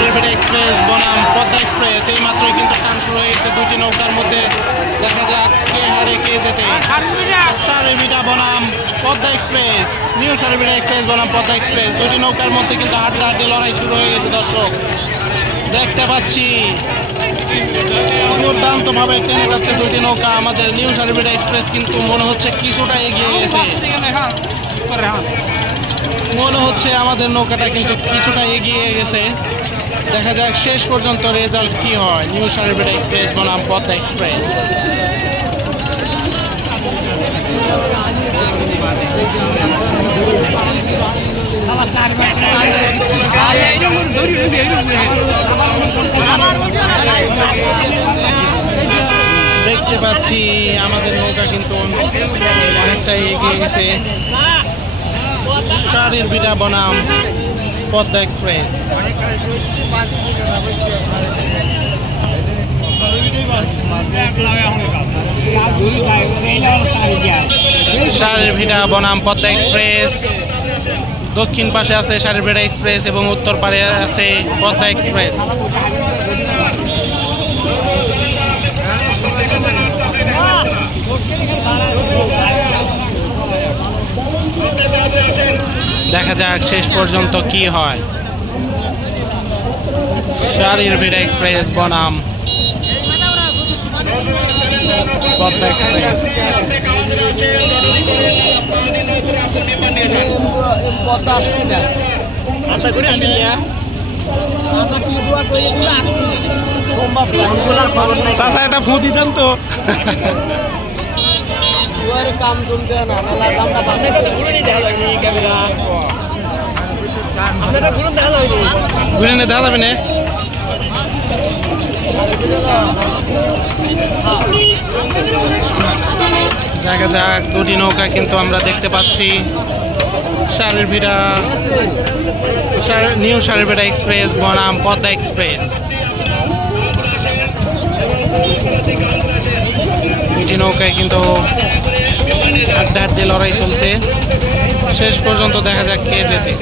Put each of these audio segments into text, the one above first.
শারীরবিড়া express বনাম Padma express এই মাত্রই কিন্তু টান শুরু হয়েছে দুইটি নৌকার মধ্যে। দেখা যাক কে হারে কে যেতে। শারীরবিড়া বনাম পদ্মা এক্সপ্রেস, নিউ শারীরবিড়া এক্সপ্রেস বনাম পদ্মা এক্সপ্রেস, দুইটি নৌকার মধ্যে কিন্তু হাড্ডাহাড্ডি লড়াই শুরু হয়ে গেছে। দর্শক দেখতে পাচ্ছি দুর্দান্তভাবে টেনে যাচ্ছে দুইটি নৌকা। আমাদের নিউ শারীরবিড়া এক্সপ্রেস কিন্তু মনে হচ্ছে কিছুটা এগিয়ে গেছে, মনে হচ্ছে আমাদের নৌকাটা কিন্তু কিছুটা এগিয়ে গেছে। দেখা যাক শেষ পর্যন্ত রেজাল্ট কি হয়, নিউ শারীরবিড়া এক্সপ্রেস বনাম পদ্মা এক্সপ্রেস। দেখতে পাচ্ছি আমাদের নৌকা কিন্তু অনেকটাই এগিয়ে গেছে। শারীরবিড়া বনাম পদ্মা এক্সপ্রেস। শারীরবিড়া বনাম পদ্মা এক্সপ্রেস, দক্ষিণ পাশে আছে শারীরবিড়া এক্সপ্রেস এবং উত্তর পারে আছে পদ্মা এক্সপ্রেস। দেখা যাক শেষ পর্যন্ত কি হয়, শারীরবিড়া এক্সপ্রেস বনাম পদ্মা এক্সপ্রেস। চাচা একটা ফোন দিতেন তো। কাম চলতে না ঘুরে নিয়ে দেখা যাবে না। দেখা যাক দুটি নৌকা কিন্তু আমরা দেখতে পাচ্ছি, শারীরবিড়া নিউ শারীরবিড়া এক্সপ্রেস বনাম পদ্মা এক্সপ্রেস। দুটি নৌকায় কিন্তু হাড্ডাহাড্ডি লড়াই চলছে, শেষ পর্যন্ত দেখা যাক কে যেতে।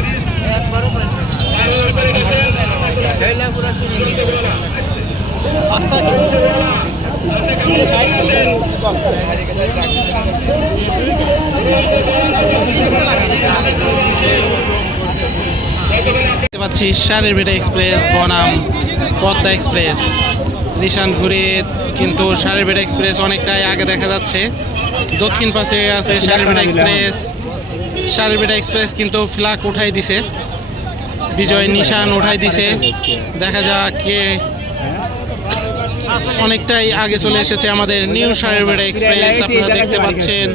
দেখতে পাচ্ছি শারীরবিড়া এক্সপ্রেস বনাম পদ্মা এক্সপ্রেস। রিশান ঘুরে কিন্তু শারীরবিড়া এক্সপ্রেস অনেকটাই আগে দেখা যাচ্ছে। দক্ষিণ পাশে আছে শারীরবিড়া এক্সপ্রেস। শারীরবিড়া এক্সপ্রেস কিন্তু ফ্ল্যাগ উঠাই দিছে, বিজয় নিশান উঠাই দিছে। দেখা যাক কে, অনেকটাই আগে চলে এসেছে আমাদের নিউ শারীরবিড়া এক্সপ্রেস। আপনারা দেখতে পাচ্ছেন